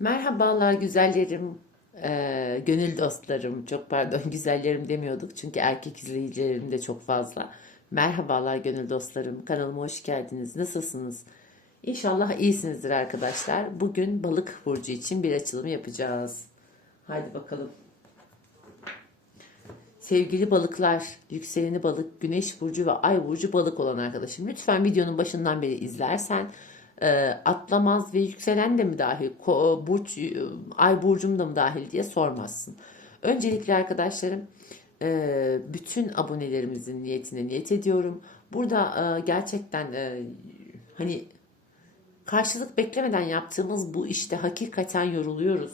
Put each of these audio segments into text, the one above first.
Merhabalar güzellerim, eee, gönül dostlarım. Çok pardon güzellerim demiyorduk çünkü erkek izleyicilerim de çok fazla. Merhabalar gönül dostlarım, kanalıma hoş geldiniz. Nasılsınız? İnşallah iyisinizdir arkadaşlar. Bugün balık burcu için bir açılım yapacağız. Haydi bakalım. Sevgili balıklar, yükseleni balık, güneş burcu ve ay burcu balık olan arkadaşım. Lütfen videonun başından beri izlersen e, atlamaz ve yükselen de mi dahil, ko- burç, e, ay burcum da mı dahil diye sormazsın. Öncelikle arkadaşlarım e, bütün abonelerimizin niyetine niyet ediyorum. Burada e, gerçekten e, hani karşılık beklemeden yaptığımız bu işte hakikaten yoruluyoruz.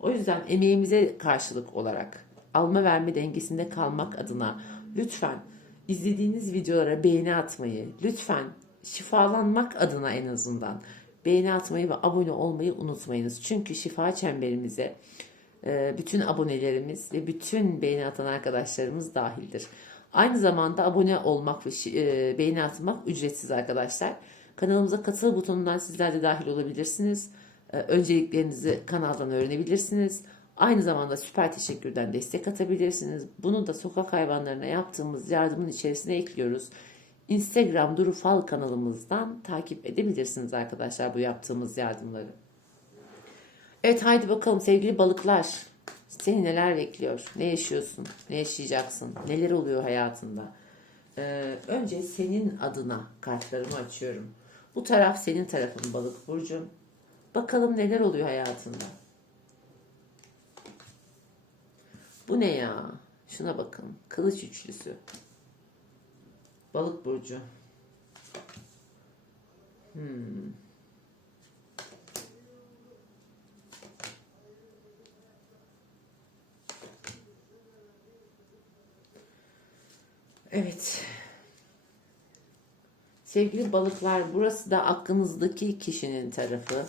O yüzden emeğimize karşılık olarak alma verme dengesinde kalmak adına lütfen izlediğiniz videolara beğeni atmayı, lütfen şifalanmak adına en azından beğeni atmayı ve abone olmayı unutmayınız. Çünkü şifa çemberimize e, bütün abonelerimiz ve bütün beğeni atan arkadaşlarımız dahildir. Aynı zamanda abone olmak ve e, beğeni atmak ücretsiz arkadaşlar. Kanalımıza katıl butonundan sizler de dahil olabilirsiniz. E, Önceliklerinizi kanaldan öğrenebilirsiniz. Aynı zamanda süper teşekkürden destek atabilirsiniz. Bunu da sokak hayvanlarına yaptığımız yardımın içerisine ekliyoruz. Instagram Duru Fal kanalımızdan takip edebilirsiniz arkadaşlar bu yaptığımız yardımları. Evet haydi bakalım sevgili balıklar. Seni neler bekliyor? Ne yaşıyorsun? Ne yaşayacaksın? Neler oluyor hayatında? Ee, önce senin adına kartlarımı açıyorum. Bu taraf senin tarafın balık burcum. Bakalım neler oluyor hayatında. Bu ne ya? Şuna bakın. Kılıç üçlüsü. Balık burcu. Hmm. Evet. Sevgili balıklar, burası da aklınızdaki kişinin tarafı.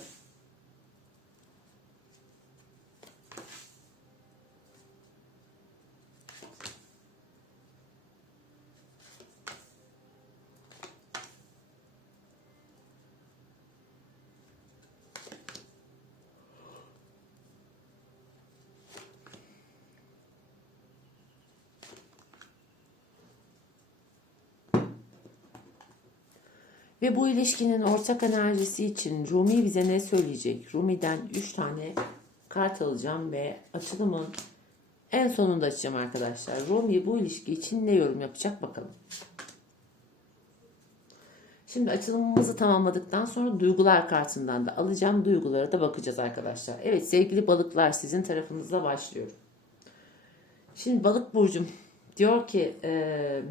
Ve bu ilişkinin ortak enerjisi için Rumi bize ne söyleyecek? Rumi'den 3 tane kart alacağım ve açılımın en sonunda açacağım arkadaşlar. Rumi bu ilişki için ne yorum yapacak bakalım. Şimdi açılımımızı tamamladıktan sonra duygular kartından da alacağım. Duygulara da bakacağız arkadaşlar. Evet sevgili balıklar sizin tarafınızda başlıyorum. Şimdi balık burcum diyor ki eee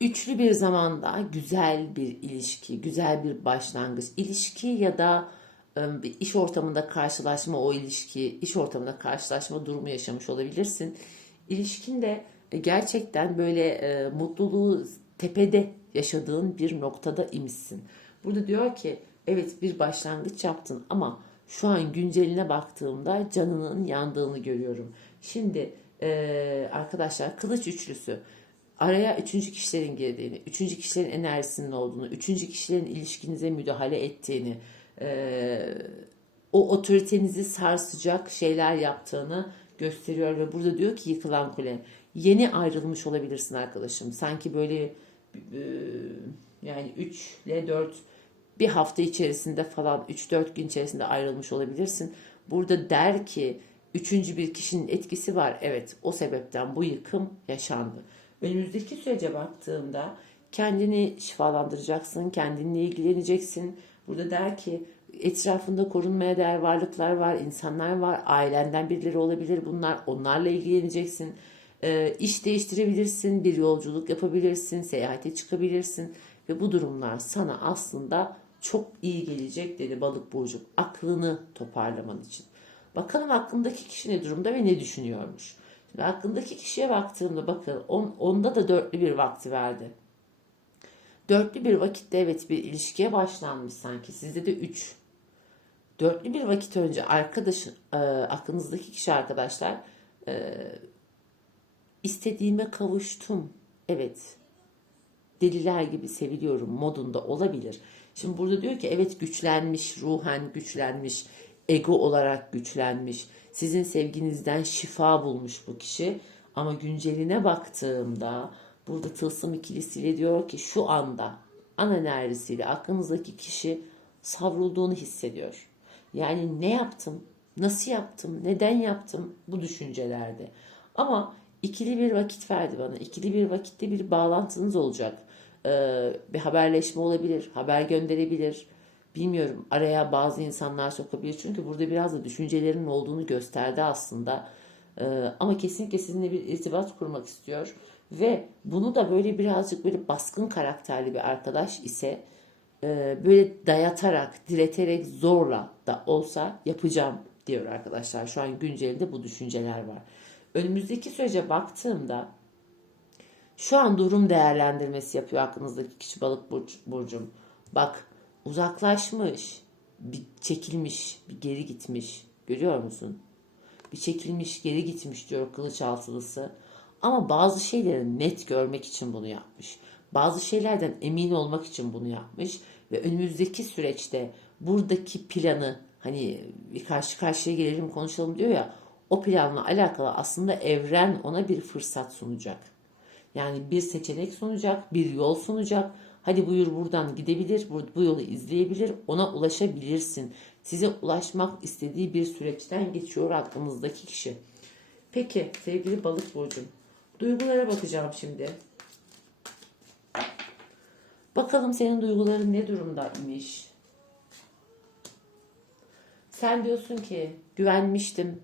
Üçlü bir zamanda güzel bir ilişki, güzel bir başlangıç. İlişki ya da e, bir iş ortamında karşılaşma o ilişki, iş ortamında karşılaşma durumu yaşamış olabilirsin. İlişkinde gerçekten böyle e, mutluluğu tepede yaşadığın bir noktada imişsin. Burada diyor ki evet bir başlangıç yaptın ama şu an günceline baktığımda canının yandığını görüyorum. Şimdi e, arkadaşlar kılıç üçlüsü araya üçüncü kişilerin girdiğini, üçüncü kişilerin enerjisinin olduğunu, üçüncü kişilerin ilişkinize müdahale ettiğini, e, o otoritenizi sarsacak şeyler yaptığını gösteriyor ve burada diyor ki yıkılan kule yeni ayrılmış olabilirsin arkadaşım. Sanki böyle e, yani 3 ile 4 bir hafta içerisinde falan 3-4 gün içerisinde ayrılmış olabilirsin. Burada der ki üçüncü bir kişinin etkisi var. Evet o sebepten bu yıkım yaşandı. Önümüzdeki sürece baktığımda kendini şifalandıracaksın, kendinle ilgileneceksin. Burada der ki etrafında korunmaya değer varlıklar var, insanlar var, ailenden birileri olabilir bunlar. Onlarla ilgileneceksin. Ee, iş değiştirebilirsin, bir yolculuk yapabilirsin, seyahate çıkabilirsin. Ve bu durumlar sana aslında çok iyi gelecek dedi balık burcu. Aklını toparlaman için. Bakalım aklındaki kişi ne durumda ve ne düşünüyormuş. Şimdi aklındaki kişiye baktığımda bakın on, onda da dörtlü bir vakti verdi. Dörtlü bir vakitte evet bir ilişkiye başlanmış sanki. Sizde de üç. Dörtlü bir vakit önce arkadaş, e, aklınızdaki kişi arkadaşlar e, istediğime kavuştum. Evet. Deliler gibi seviliyorum modunda olabilir. Şimdi burada diyor ki evet güçlenmiş, ruhen güçlenmiş, ego olarak güçlenmiş. Sizin sevginizden şifa bulmuş bu kişi. Ama günceline baktığımda burada tılsım ikilisiyle diyor ki şu anda an enerjisiyle aklınızdaki kişi savrulduğunu hissediyor. Yani ne yaptım, nasıl yaptım, neden yaptım bu düşüncelerde. Ama ikili bir vakit verdi bana. İkili bir vakitte bir bağlantınız olacak. Ee, bir haberleşme olabilir, haber gönderebilir. Bilmiyorum araya bazı insanlar sokabilir. Çünkü burada biraz da düşüncelerinin olduğunu gösterdi aslında. Ee, ama kesinlikle sizinle bir irtibat kurmak istiyor. Ve bunu da böyle birazcık böyle baskın karakterli bir arkadaş ise e, böyle dayatarak, direterek, zorla da olsa yapacağım diyor arkadaşlar. Şu an güncelinde bu düşünceler var. Önümüzdeki sürece baktığımda şu an durum değerlendirmesi yapıyor aklınızdaki kişi balık burç, burcum. Bak uzaklaşmış, bir çekilmiş, bir geri gitmiş. Görüyor musun? Bir çekilmiş, geri gitmiş diyor kılıç altılısı. Ama bazı şeyleri net görmek için bunu yapmış. Bazı şeylerden emin olmak için bunu yapmış ve önümüzdeki süreçte buradaki planı hani bir karşı karşıya gelelim konuşalım diyor ya o planla alakalı aslında evren ona bir fırsat sunacak. Yani bir seçenek sunacak, bir yol sunacak. Hadi buyur buradan gidebilir, bu, bu yolu izleyebilir, ona ulaşabilirsin. Size ulaşmak istediği bir süreçten geçiyor aklınızdaki kişi. Peki sevgili balık burcum, duygulara bakacağım şimdi. Bakalım senin duyguların ne durumda imiş? Sen diyorsun ki güvenmiştim,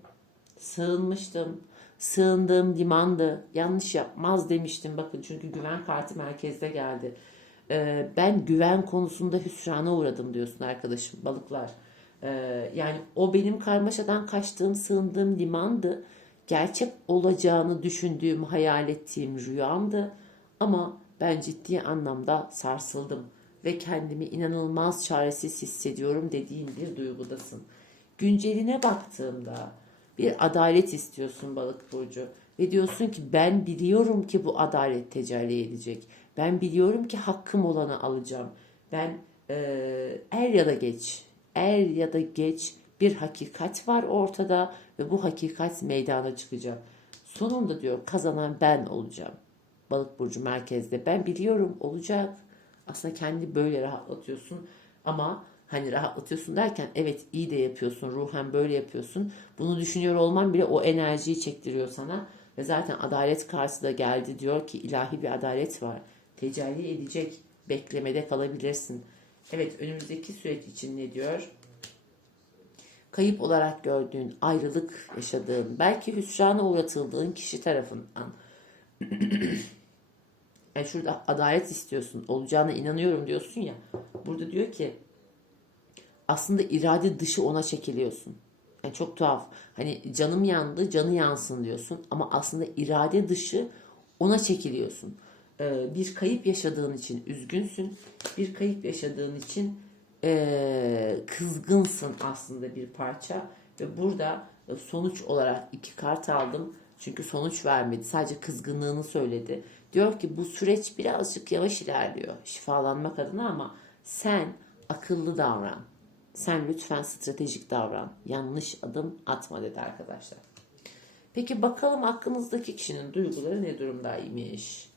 sığınmıştım, sığındığım limandı, yanlış yapmaz demiştim. Bakın çünkü güven kartı merkezde geldi. Ee, ben güven konusunda hüsrana uğradım diyorsun arkadaşım balıklar. Ee, yani o benim karmaşadan kaçtığım, sığındığım limandı. Gerçek olacağını düşündüğüm, hayal ettiğim rüyamdı. Ama ben ciddi anlamda sarsıldım ve kendimi inanılmaz çaresiz hissediyorum dediğin bir duygudasın. Günceline baktığımda bir adalet istiyorsun balık burcu ve diyorsun ki ben biliyorum ki bu adalet tecelli edecek. Ben biliyorum ki hakkım olanı alacağım. Ben e, er ya da geç, er ya da geç bir hakikat var ortada ve bu hakikat meydana çıkacak. Sonunda diyor kazanan ben olacağım. Balık burcu merkezde. Ben biliyorum olacak. Aslında kendi böyle rahatlatıyorsun ama hani rahatlatıyorsun derken evet iyi de yapıyorsun. Ruhen böyle yapıyorsun. Bunu düşünüyor olman bile o enerjiyi çektiriyor sana. Ve zaten adalet karşısında geldi diyor ki ilahi bir adalet var. Tecelli edecek. Beklemede kalabilirsin. Evet önümüzdeki süreç için ne diyor? Kayıp olarak gördüğün, ayrılık yaşadığın, belki hüsrana uğratıldığın kişi tarafından yani şurada adalet istiyorsun, olacağına inanıyorum diyorsun ya. Burada diyor ki aslında irade dışı ona çekiliyorsun. Yani çok tuhaf. Hani canım yandı, canı yansın diyorsun ama aslında irade dışı ona çekiliyorsun. Ee, bir kayıp yaşadığın için üzgünsün. Bir kayıp yaşadığın için ee, kızgınsın aslında bir parça. Ve burada e, sonuç olarak iki kart aldım. Çünkü sonuç vermedi. Sadece kızgınlığını söyledi. Diyor ki bu süreç birazcık yavaş ilerliyor şifalanmak adına ama sen akıllı davran. Sen lütfen stratejik davran. Yanlış adım atma dedi arkadaşlar. Peki bakalım aklınızdaki kişinin duyguları ne durumdaymış?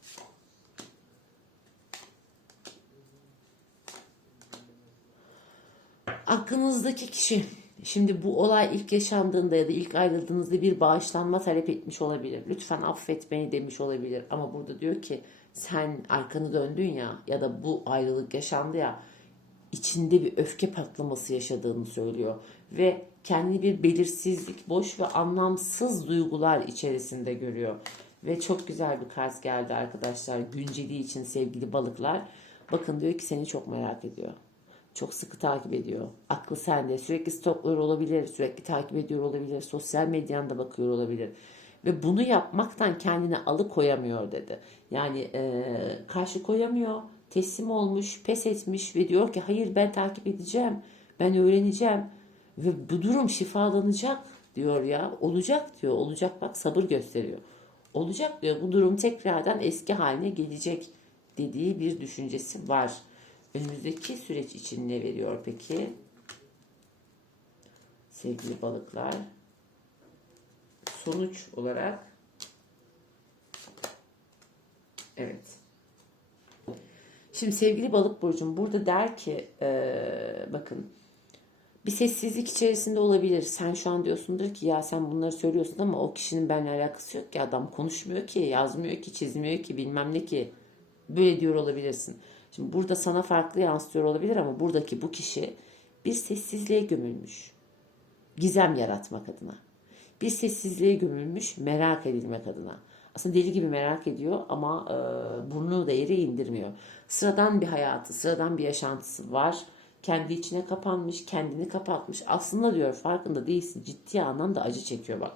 Aklınızdaki kişi Şimdi bu olay ilk yaşandığında ya da ilk ayrıldığınızda bir bağışlanma talep etmiş olabilir. Lütfen affet beni demiş olabilir. Ama burada diyor ki sen arkanı döndün ya ya da bu ayrılık yaşandı ya içinde bir öfke patlaması yaşadığını söylüyor. Ve kendi bir belirsizlik, boş ve anlamsız duygular içerisinde görüyor. Ve çok güzel bir kart geldi arkadaşlar. Günceliği için sevgili balıklar. Bakın diyor ki seni çok merak ediyor. Çok sıkı takip ediyor. Aklı sende. Sürekli stokluyor olabilir. Sürekli takip ediyor olabilir. Sosyal medyanda bakıyor olabilir. Ve bunu yapmaktan kendini alıkoyamıyor dedi. Yani e, karşı koyamıyor. Teslim olmuş, pes etmiş ve diyor ki hayır ben takip edeceğim. Ben öğreneceğim. Ve bu durum şifalanacak diyor ya. Olacak diyor. Olacak bak sabır gösteriyor. Olacak diyor. Bu durum tekrardan eski haline gelecek dediği bir düşüncesi var. Önümüzdeki süreç için ne veriyor peki? Sevgili balıklar. Sonuç olarak evet. Şimdi sevgili balık burcum burada der ki eee, bakın bir sessizlik içerisinde olabilir. Sen şu an diyorsundur ki ya sen bunları söylüyorsun ama o kişinin benimle alakası yok ki adam konuşmuyor ki, yazmıyor ki, çizmiyor ki, bilmem ne ki. Böyle diyor olabilirsin. Şimdi burada sana farklı yansıtıyor olabilir ama buradaki bu kişi bir sessizliğe gömülmüş. Gizem yaratmak adına. Bir sessizliğe gömülmüş, merak edilmek adına. Aslında deli gibi merak ediyor ama e, burnu da yere indirmiyor. Sıradan bir hayatı, sıradan bir yaşantısı var. Kendi içine kapanmış, kendini kapatmış. Aslında diyor farkında değilsin. Ciddi anlamda acı çekiyor bak.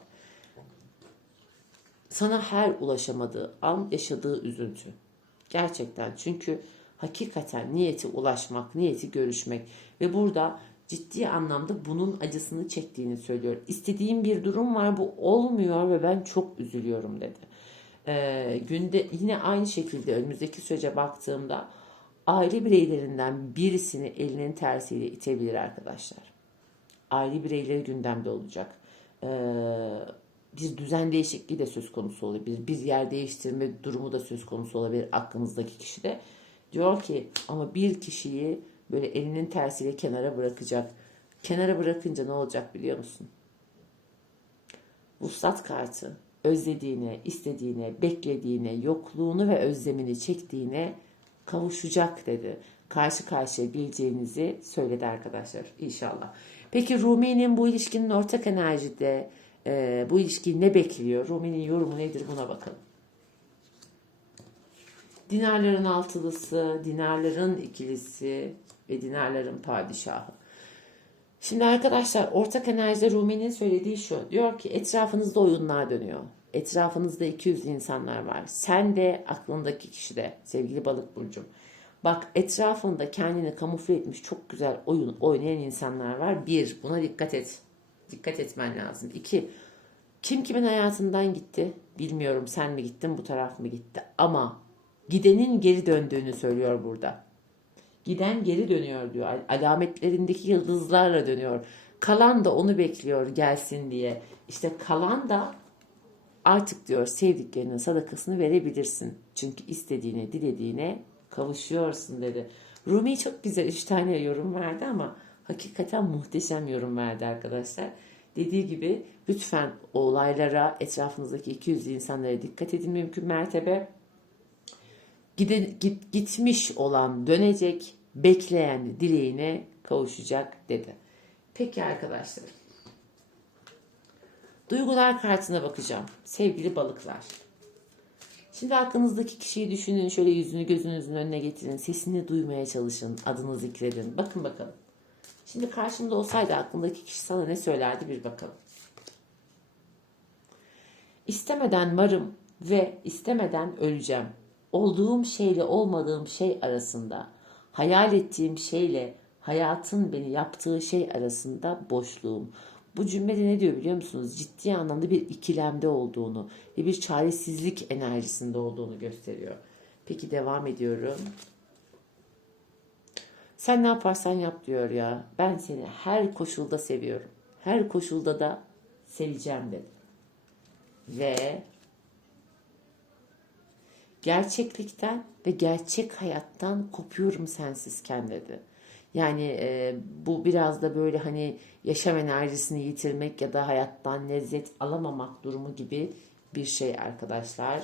Sana her ulaşamadığı an yaşadığı üzüntü. Gerçekten çünkü hakikaten niyeti ulaşmak, niyeti görüşmek ve burada ciddi anlamda bunun acısını çektiğini söylüyor. İstediğim bir durum var bu olmuyor ve ben çok üzülüyorum dedi. Ee, günde yine aynı şekilde önümüzdeki sürece baktığımda aile bireylerinden birisini elinin tersiyle itebilir arkadaşlar. Aile bireyleri gündemde olacak. Ee, bir düzen değişikliği de söz konusu olabilir. Bir yer değiştirme durumu da söz konusu olabilir aklınızdaki kişi de. Diyor ki ama bir kişiyi böyle elinin tersiyle kenara bırakacak. Kenara bırakınca ne olacak biliyor musun? Vuslat kartı özlediğine, istediğine, beklediğine, yokluğunu ve özlemini çektiğine kavuşacak dedi. Karşı karşıya bileceğinizi söyledi arkadaşlar inşallah. Peki Rumi'nin bu ilişkinin ortak enerjide e, bu ilişkiyi ne bekliyor? Rumi'nin yorumu nedir buna bakalım. Dinarların altılısı, dinarların ikilisi ve dinarların padişahı. Şimdi arkadaşlar ortak enerjide Rumi'nin söylediği şu. Diyor ki etrafınızda oyunlar dönüyor. Etrafınızda 200 insanlar var. Sen de aklındaki kişi de sevgili balık burcum. Bak etrafında kendini kamufle etmiş çok güzel oyun oynayan insanlar var. Bir, buna dikkat et. Dikkat etmen lazım. İki, kim kimin hayatından gitti bilmiyorum. Sen mi gittin bu taraf mı gitti. Ama gidenin geri döndüğünü söylüyor burada. Giden geri dönüyor diyor. Alametlerindeki yıldızlarla dönüyor. Kalan da onu bekliyor gelsin diye. İşte kalan da artık diyor sevdiklerinin sadakasını verebilirsin. Çünkü istediğine, dilediğine kavuşuyorsun dedi. Rumi çok güzel üç tane yorum verdi ama hakikaten muhteşem yorum verdi arkadaşlar. Dediği gibi lütfen olaylara, etrafınızdaki 200 insanlara dikkat edin mümkün mertebe. Gide, git, gitmiş olan dönecek, bekleyen dileğine kavuşacak dedi. Peki arkadaşlar. Duygular kartına bakacağım. Sevgili balıklar. Şimdi aklınızdaki kişiyi düşünün. Şöyle yüzünü gözünüzün önüne getirin. Sesini duymaya çalışın. Adını zikredin. Bakın bakalım. Şimdi karşımda olsaydı aklındaki kişi sana ne söylerdi bir bakalım. İstemeden varım ve istemeden öleceğim. Olduğum şeyle olmadığım şey arasında, hayal ettiğim şeyle hayatın beni yaptığı şey arasında boşluğum. Bu cümlede ne diyor biliyor musunuz? Ciddi anlamda bir ikilemde olduğunu ve bir çaresizlik enerjisinde olduğunu gösteriyor. Peki devam ediyorum. Sen ne yaparsan yap diyor ya. Ben seni her koşulda seviyorum. Her koşulda da seveceğim dedi. Ve gerçeklikten ve gerçek hayattan kopuyorum sensizken dedi. Yani e, bu biraz da böyle hani yaşam enerjisini yitirmek ya da hayattan lezzet alamamak durumu gibi bir şey arkadaşlar.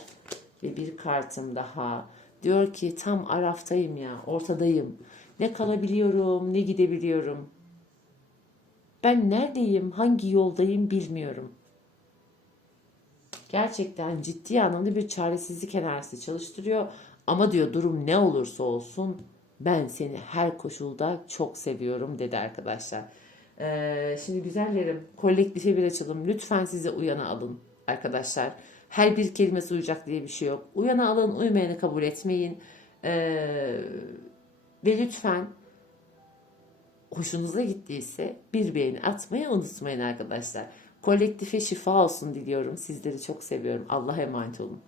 Ve bir kartım daha. Diyor ki tam araftayım ya, ortadayım. Ne kalabiliyorum, ne gidebiliyorum. Ben neredeyim, hangi yoldayım bilmiyorum. Gerçekten ciddi anlamda bir çaresizlik enerjisi çalıştırıyor. Ama diyor durum ne olursa olsun ben seni her koşulda çok seviyorum dedi arkadaşlar. Ee, şimdi güzellerim kolektife bir açalım. Lütfen size uyana alın arkadaşlar. Her bir kelimesi uyacak diye bir şey yok. Uyana alın, uymayanı kabul etmeyin. Ee, ve lütfen hoşunuza gittiyse bir beğeni atmayı unutmayın arkadaşlar. Kolektife şifa olsun diliyorum. Sizleri çok seviyorum. Allah'a emanet olun.